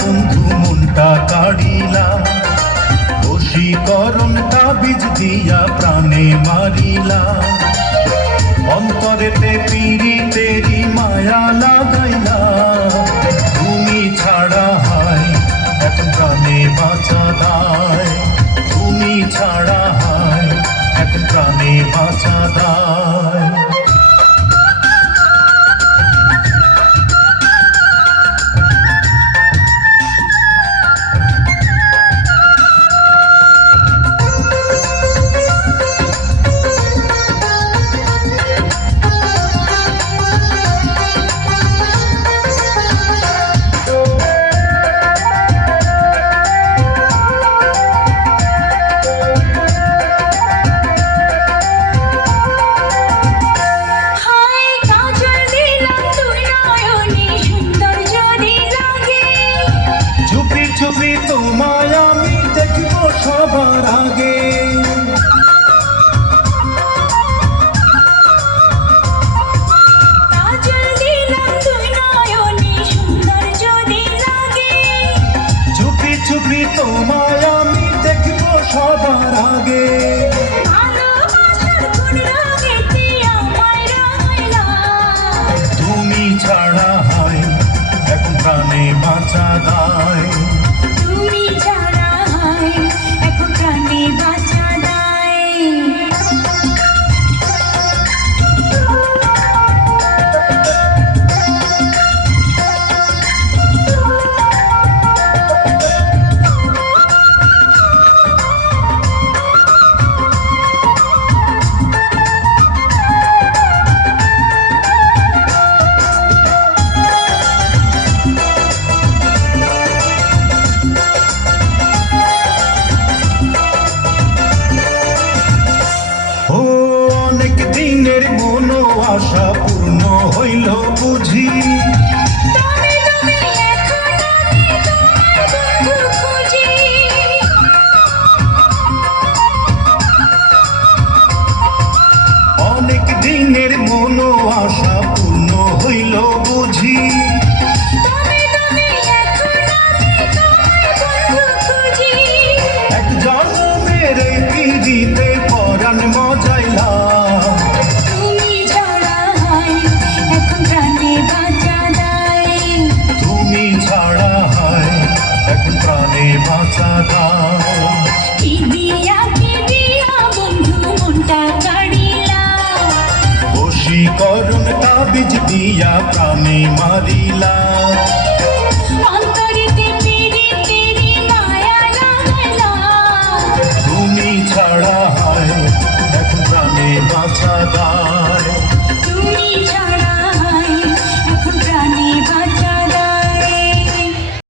বন্ধু মনটা কাড়িলা, বশীকরণ তাবিজ দিয়া প্রাণে মারিলা। অন্তরেতে পীড়িতেরি মায়া লাগাইলা, তুমি ছাড়া হায় এখন প্রাণে বাঁচা দায়, তুমি ছাড়া হায় এখন প্রাণে বাঁচা দায়। তোমায় আমি দেখবো সবার আগে, চুপি চুপি তোমায় আমি দেখবো সবার আগে। তুমি ছাড়া হয় এখন প্রাণে বাঁচা দায়, তুমি ছাড়া হয় এখন প্রাণে বাঁচা দায়। অনেক দিনের মনো আশা পূর্ণ হইল বুঝি, অনেক দিনের মনো আশা পূর্ণ হইল বুঝি। এক জন্মের এই পৃথিবীতে পরাণ মজাইলা, তুমি ছাড়া হয় এখন প্রাণে বাঁচা দায়, তুমি ছাড়া হয় এখন প্রাণে বাঁচা দায়। কি দিয়া বন্ধু মনটা কাড়িলা, বশীকরণ তাবিজ দিয়া প্রাণে মারিলা।